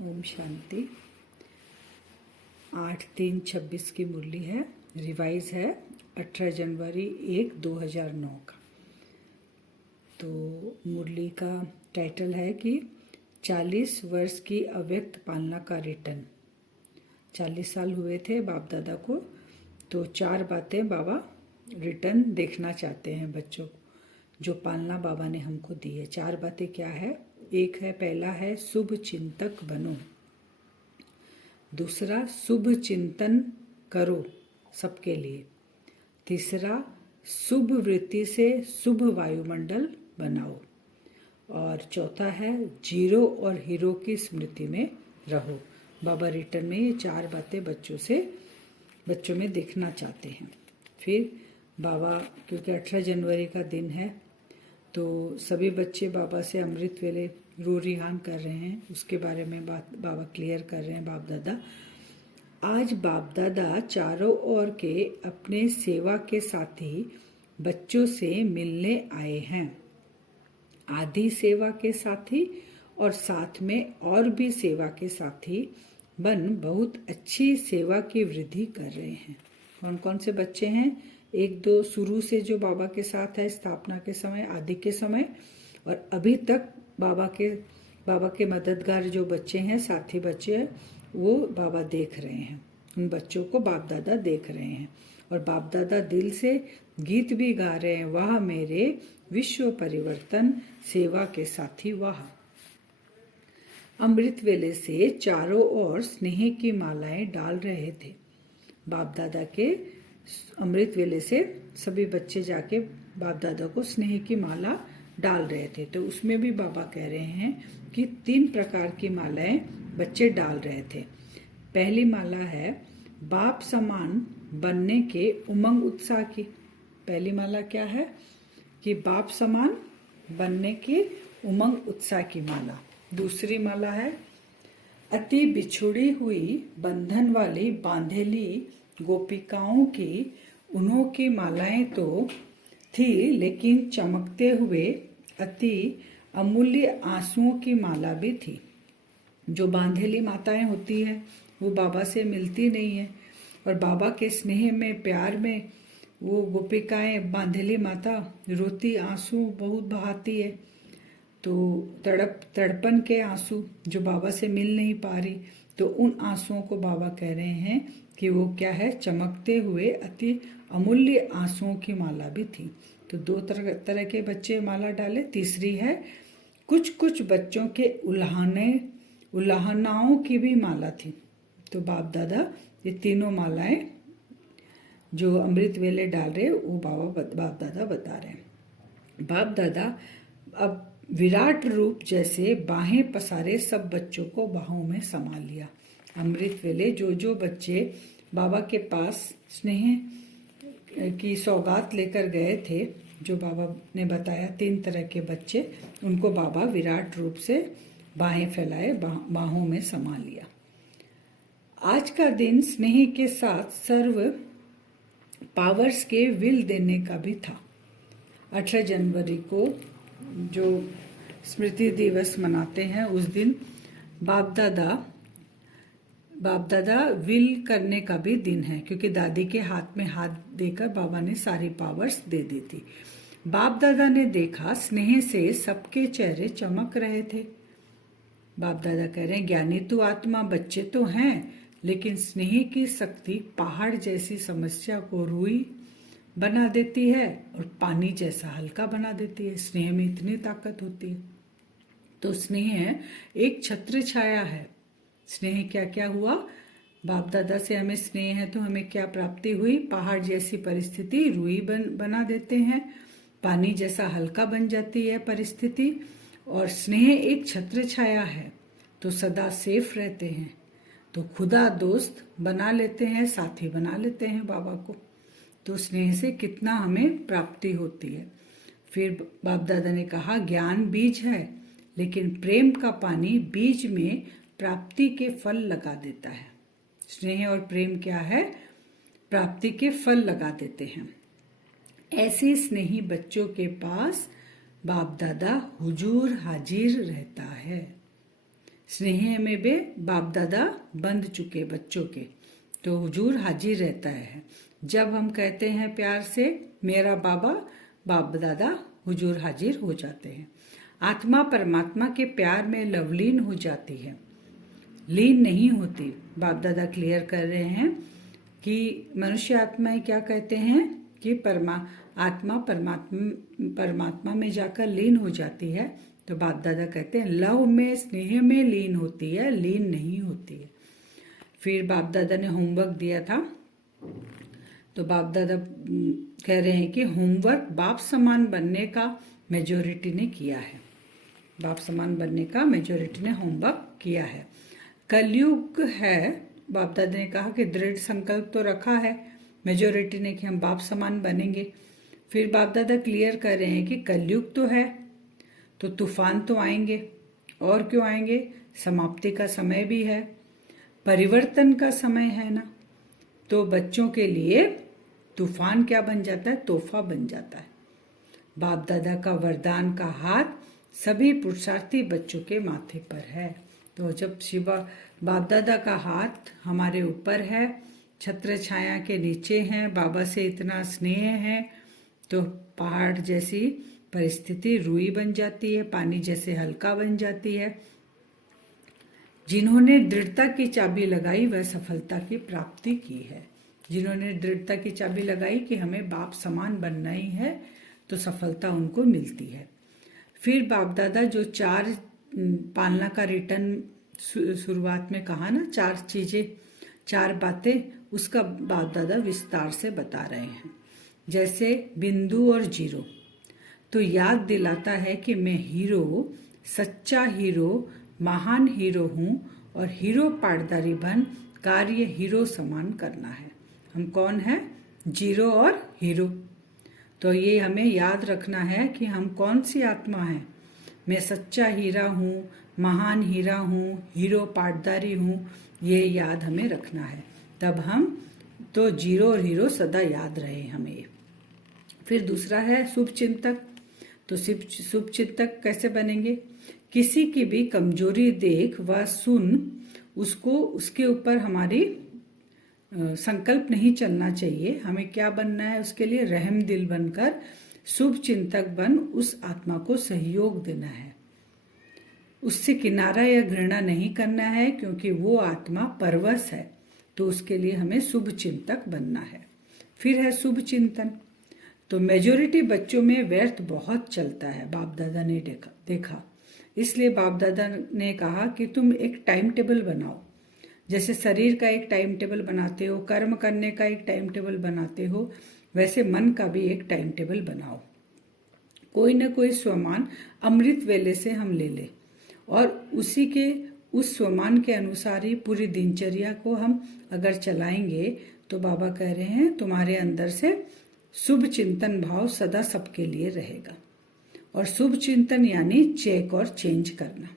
ओम शांति। 8/3/26 की मुरली है। रिवाइज है 18 जनवरी 2009 का। तो मुरली का टाइटल है कि 40 वर्ष की अव्यक्त पालना का रिटर्न। 40 साल हुए थे बाप दादा को, तो 4 बातें बाबा रिटर्न देखना चाहते हैं बच्चों को, जो पालना बाबा ने हमको दी है। 4 बातें क्या है? एक है, पहला है शुभ चिंतक बनो। दूसरा, शुभ चिंतन करो सबके लिए। तीसरा, शुभ वृत्ति से शुभ वायुमंडल बनाओ। और चौथा है, जीरो और हीरो की स्मृति में रहो। बाबा रिटर्न में ये 4 बातें बच्चों में देखना चाहते हैं। फिर बाबा, क्योंकि 18 जनवरी का दिन है, तो सभी बच्चे बाबा से अमृत वेले रू रिहान कर रहे हैं, उसके बारे में बात बाबा क्लियर कर रहे हैं। बाप दादा, आज बाप दादा चारों ओर के अपने सेवा के साथी बच्चों से मिलने आए हैं। आदि सेवा के साथी और साथ में और भी सेवा के साथी बन बहुत अच्छी सेवा की वृद्धि कर रहे हैं। कौन कौन से बच्चे हैं? 1-2 शुरू से जो बाबा के साथ है, स्थापना के समय, आदि के समय, और अभी तक बाबा के मददगार जो बच्चे हैं, साथी बच्चे हैं, वो बाबा देख रहे हैं। उन बच्चों को बाप दादा देख रहे हैं और बाप दादा दिल से गीत भी गा रहे हैं। वाह मेरे विश्व परिवर्तन सेवा के साथी वाह। अमृत वेले से चारों ओर स्नेह की मालाएं डाल रहे थे। बाप दादा के अमृत वेले से सभी बच्चे जाके बाप दादा को स्नेह की माला डाल रहे थे। तो उसमें भी बाबा कह रहे हैं कि 3 प्रकार की मालाएं बच्चे डाल रहे थे। पहली माला है बाप समान बनने के उमंग उत्साह की। पहली माला क्या है? कि बाप समान बनने की उमंग उत्साह की माला। दूसरी माला है अति बिछुड़ी हुई बंधन वाली बांधेली गोपिकाओं की। उन्हों की मालाएं तो थी, लेकिन चमकते हुए अति अमूल्य आंसुओं की माला भी थी। जो बांधेली माताएं होती है वो बाबा से मिलती नहीं है, और बाबा के स्नेह में, प्यार में वो गोपिकाएं, बांधेली माता रोती, आंसू बहुत बहाती है। तो तड़पन के आंसू जो बाबा से मिल नहीं पा रही, तो उन आंसुओं को बाबा कह रहे हैं कि वो क्या है? चमकते हुए अति अमूल्य आंसुओं की माला भी थी। तो 2 तरह के बच्चे माला डाले। तीसरी है कुछ बच्चों के उल्हानाओं की भी माला थी। तो बाप दादा ये तीनों मालाएं जो अमृत वेले डाल रहे वो बाप दादा बता रहे हैं। बाप दादा अब विराट रूप जैसे बाहें पसारे सब बच्चों को बाहों में समा लिया। अमृत वेले जो बच्चे बाबा के पास स्नेह की सौगात लेकर गए थे, जो बाबा ने बताया 3 तरह के बच्चे, उनको बाबा विराट रूप से बाहें फैलाए बाहों में समा लिया। आज का दिन स्नेह के साथ सर्व पावर्स के विल देने का भी था। 18 जनवरी को जो स्मृति दिवस मनाते हैं, उस दिन बाप दादा विल करने का भी दिन है, क्योंकि दादी के हाथ में हाथ देकर बाबा ने सारी पावर्स दे दी थी। बाप दादा ने देखा स्नेह से सबके चेहरे चमक रहे थे। बाप दादा कह रहे हैं, ज्ञानी तो आत्मा बच्चे तो हैं, लेकिन स्नेह की शक्ति पहाड़ जैसी समस्या को रुई बना देती है और पानी जैसा हल्का बना देती है। स्नेह में इतनी ताकत होती है। तो स्नेह एक छत्र छाया है। स्नेह क्या क्या हुआ? बाप दादा से हमें स्नेह है तो हमें क्या प्राप्ति हुई? पहाड़ जैसी परिस्थिति रुई बना देते हैं, पानी जैसा हल्का बन जाती है परिस्थिति। और स्नेह एक छत्र छाया है, तो सदा सेफ रहते हैं। तो खुदा दोस्त बना लेते हैं, साथी बना लेते हैं बाबा को। तो स्नेह से कितना हमें प्राप्ति होती है। फिर बाप दादा ने कहा ज्ञान बीज है, लेकिन प्रेम का पानी बीज में प्राप्ति के फल लगा देता है। स्नेह और प्रेम क्या है? प्राप्ति के फल लगा देते हैं। ऐसे स्नेही बच्चों के पास बाप दादा हुजूर हाजिर रहता है। स्नेह में भी बाप दादा बंध चुके बच्चों के, तो हुजूर हाजिर रहता है। जब हम कहते हैं प्यार से मेरा बाबा, बाप दादा हुजूर हाजिर हो जाते हैं। आत्मा परमात्मा के प्यार में लवलीन हो जाती है, लीन नहीं होती। बाप दादा क्लियर कर रहे हैं कि मनुष्य आत्माएं क्या कहते हैं कि आत्मा परमात्मा में जाकर लीन हो जाती है। तो बाप दादा कहते हैं लव में, स्नेह में लीन होती है, लीन नहीं होती है। फिर बाप दादा ने होमवर्क दिया था, तो बाप दादा कह रहे हैं कि होमवर्क बाप समान बनने का मेजोरिटी ने किया है। बाप समान बनने का मेजोरिटी ने होमवर्क किया है। कलयुग है, बाप दादा ने कहा कि दृढ़ संकल्प तो रखा है मेजोरिटी ने कि हम बाप समान बनेंगे। फिर बाप दादा क्लियर कर रहे हैं कि कलयुग तो है, तो तूफान तो आएंगे, और क्यों आएंगे, समाप्ति का समय भी है, परिवर्तन का समय है ना। तो बच्चों के लिए तूफान क्या बन जाता है, तोहफा बन जाता है। बाप दादा का वरदान का हाथ सभी पुरुषार्थी बच्चों के माथे पर है। तो जब शिवा बाप दादा का हाथ हमारे ऊपर है, छत्र छाया के नीचे हैं, बाबा से इतना स्नेह है, तो पहाड़ जैसी परिस्थिति रुई बन जाती है, पानी जैसे हल्का बन जाती है। जिन्होंने दृढ़ता की चाबी लगाई वह सफलता की प्राप्ति की है। जिन्होंने दृढ़ता की चाबी लगाई कि हमें बाप समान बनना ही है, तो सफलता उनको मिलती है। फिर बाप दादा जो 4 पालना का रिटर्न शुरुआत में कहा ना, 4 चीजें, 4 बातें, उसका बाप दादा विस्तार से बता रहे हैं। जैसे बिंदु और जीरो, तो याद दिलाता है कि मैं हीरो, सच्चा हीरो, महान हीरो हूँ, और हीरो पाटदारी बन कार्य हीरो समान करना है। हम कौन है, जीरो और हीरो। तो ये हमें याद रखना है कि हम कौन सी आत्मा है। मैं सच्चा हीरा हूँ, महान हीरा हूँ, हीरो पाटदारी हूँ, ये याद हमें रखना है। तब हम तो जीरो और हीरो सदा याद रहे हमें। फिर दूसरा है शुभ चिंतक। तो शुभ चिंतक कैसे बनेंगे, किसी की भी कमजोरी देख व सुन उसको, उसके ऊपर हमारी संकल्प नहीं चलना चाहिए। हमें क्या बनना है, उसके लिए रहम दिल बनकर शुभ चिंतक बन उस आत्मा को सहयोग देना है। उससे किनारा या घृणा नहीं करना है, क्योंकि वो आत्मा परवश है, तो उसके लिए हमें शुभ चिंतक बनना है। फिर है शुभ चिंतन। तो मेजोरिटी बच्चों में व्यर्थ बहुत चलता है, बाप दादा ने देखा। इसलिए बाप दादा ने कहा कि तुम एक टाइम टेबल बनाओ। जैसे शरीर का एक टाइम टेबल बनाते हो, कर्म करने का एक टाइम टेबल बनाते हो, वैसे मन का भी एक टाइम टेबल बनाओ। कोई न कोई स्वमान अमृत वेले से हम ले ले, और उसी के उस स्वमान के अनुसार ही पूरी दिनचर्या को हम अगर चलाएंगे, तो बाबा कह रहे हैं तुम्हारे अंदर से शुभ चिंतन भाव सदा सबके लिए रहेगा। और शुभ चिंतन यानी चेक और चेंज करना,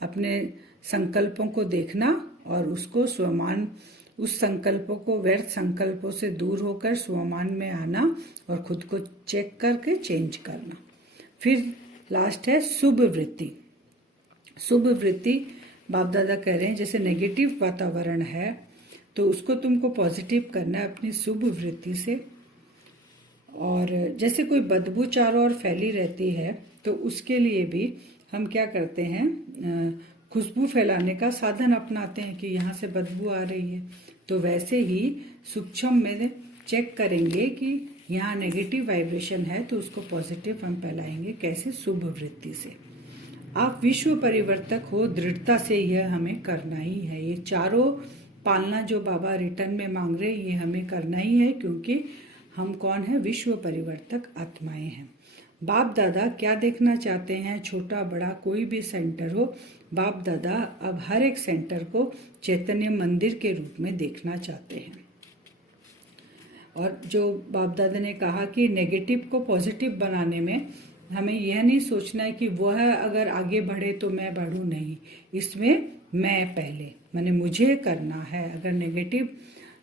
अपने संकल्पों को देखना और उसको स्वमान, उस संकल्पों को, व्यर्थ संकल्पों से दूर होकर स्वमान में आना और खुद को चेक करके चेंज करना। फिर लास्ट है शुभ वृत्ति। शुभ वृत्ति बाप दादा कह रहे हैं जैसे नेगेटिव वातावरण है, तो उसको तुमको पॉजिटिव करना है अपनी शुभ वृत्ति से। और जैसे कोई बदबू चारों ओर फैली रहती है, तो उसके लिए भी हम क्या करते हैं, खुशबू फैलाने का साधन अपनाते हैं कि यहाँ से बदबू आ रही है। तो वैसे ही सूक्ष्म में चेक करेंगे कि यहाँ नेगेटिव वाइब्रेशन है, तो उसको पॉजिटिव हम फैलाएंगे। कैसे, शुभ वृत्ति से। आप विश्व परिवर्तक हो, दृढ़ता से यह हमें करना ही है। ये चारों पालना जो बाबा रिटर्न में मांग रहे हैं, ये हमें करना ही है, क्योंकि हम कौन है, विश्व परिवर्तक आत्माएं हैं। बाप दादा क्या देखना चाहते हैं, छोटा बड़ा कोई भी सेंटर हो, बाप दादा अब हर एक सेंटर को चैतन्य मंदिर के रूप में देखना चाहते हैं। और जो बाप दादा ने कहा कि नेगेटिव को पॉजिटिव बनाने में हमें यह नहीं सोचना है कि वह अगर आगे बढ़े तो मैं बढ़ूं, नहीं, इसमें मैं पहले, माने मुझे करना है। अगर नेगेटिव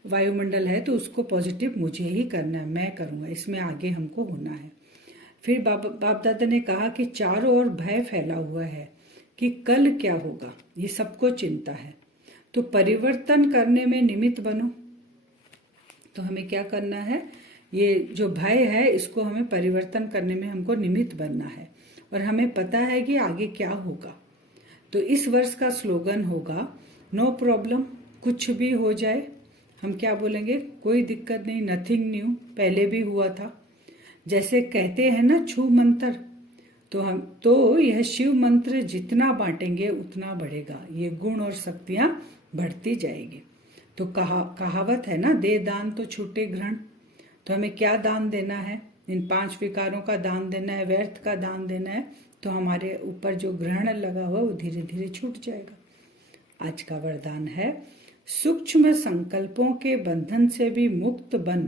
वायुमंडल है तो उसको पॉजिटिव मुझे ही करना है, मैं करूंगा, इसमें आगे हमको होना है। फिर बाप दादा ने कहा कि चारों ओर भय फैला हुआ है, कि कल क्या होगा, ये सबको चिंता है। तो परिवर्तन करने में निमित्त बनो। तो हमें क्या करना है, ये जो भय है इसको हमें परिवर्तन करने में हमको निमित्त बनना है, और हमें पता है कि आगे क्या होगा। तो इस वर्ष का स्लोगन होगा नो प्रॉब्लम, कुछ भी हो जाए हम क्या बोलेंगे, कोई दिक्कत नहीं, नथिंग न्यू, पहले भी हुआ था। जैसे कहते हैं ना छू मंत्र, तो यह शिव मंत्र जितना बांटेंगे उतना बढ़ेगा, ये गुण और शक्तियां बढ़ती जाएगी। तो कहावत है ना, दे दान तो छूटे ग्रहण। तो हमें क्या दान देना है, इन 5 विकारों का दान देना है, व्यर्थ का दान देना है। तो हमारे ऊपर जो ग्रहण लगा हुआ वो धीरे धीरे छूट जाएगा। आज का वरदान है, सूक्ष्म संकल्पों के बंधन से भी मुक्त बन,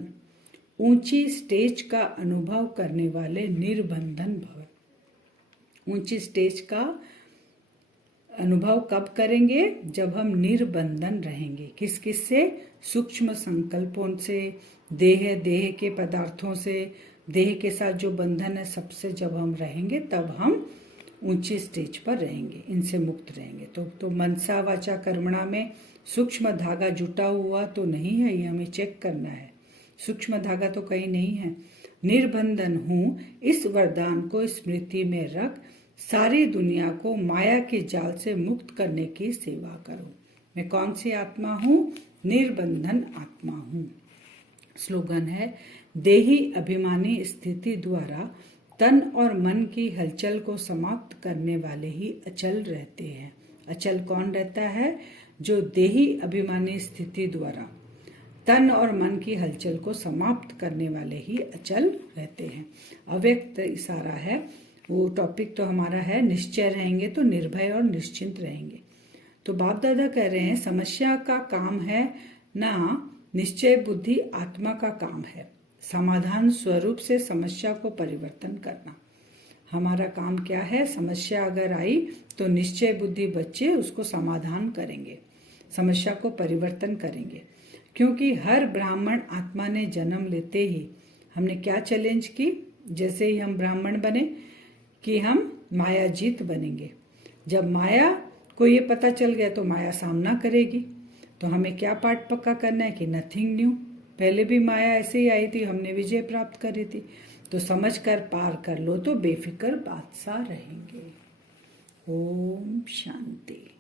ऊंची स्टेज का अनुभव करने वाले निर्बंधन भव। ऊंची स्टेज का अनुभव कब करेंगे, जब हम निर्बंधन रहेंगे। किस किस से, सूक्ष्म संकल्पों से, देह के पदार्थों से, देह के साथ जो बंधन है सबसे जब हम रहेंगे तब हम ऊंची स्टेज पर रहेंगे, इनसे मुक्त रहेंगे। तो मनसा वाचा कर्मणा में सूक्ष्म धागा जुटा हुआ तो नहीं है, ये हमें चेक करना है। सूक्ष्म धागा तो कहीं नहीं है। निर्बंधन हूं, इस वरदान को स्मृति में रख, सारी दुनिया को माया के जाल से मुक्त करने की सेवा करो। मैं कौन सी आत्मा हूँ, निर्बंधन आत्मा हूँ। स्लोगन है, देही अभिमानी स्थिति द्वारा तन और मन की हलचल को समाप्त करने वाले ही अचल रहते हैं। अचल कौन रहता है, जो देही अभिमानी स्थिति द्वारा तन और मन की हलचल को समाप्त करने वाले ही अचल रहते हैं। अव्यक्त इशारा है, वो टॉपिक तो हमारा है निश्चय रहेंगे तो निर्भय और निश्चिंत रहेंगे। तो बाप दादा कह रहे हैं, समस्या का काम है ना, निश्चय बुद्धि आत्मा का काम है। समाधान स्वरूप से समस्या को परिवर्तन करना हमारा काम क्या है। समस्या अगर आई तो निश्चय बुद्धि बच्चे उसको समाधान करेंगे, समस्या को परिवर्तन करेंगे। क्योंकि हर ब्राह्मण आत्मा ने जन्म लेते ही हमने क्या चैलेंज की, जैसे ही हम ब्राह्मण बने कि हम माया जीत बनेंगे। जब माया को ये पता चल गया तो माया सामना करेगी। तो हमें क्या पाठ पक्का करना है कि नथिंग न्यू, पहले भी माया ऐसे ही आई थी, हमने विजय प्राप्त करी थी। तो समझ कर पार कर लो तो बेफिक्र बादशाह रहेंगे। ओम शांति।